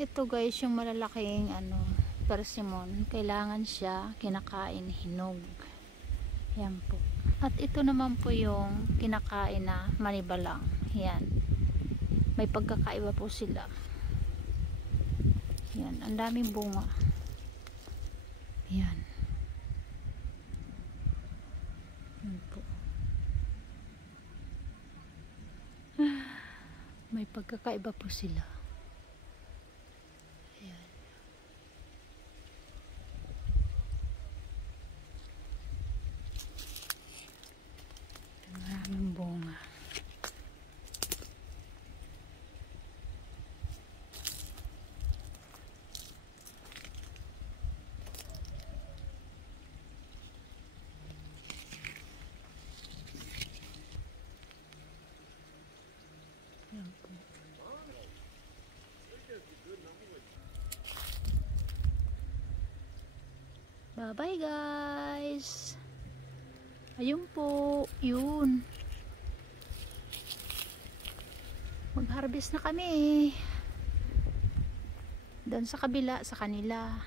Ito guys, yung malalaking persimmon, kailangan siya kinakain hinog. Yan po. At ito naman po yung kinakain na manibalang. Yan. May pagkakaiba po sila. Yan, ang daming bunga. Yan. Yan po. May pagkakaiba po sila. Ayan. Maraming bunga. Yan po. Bye bye guys. Ayun po, yun. Mag-harvest na kami. Doon sa kabila, sa kanila.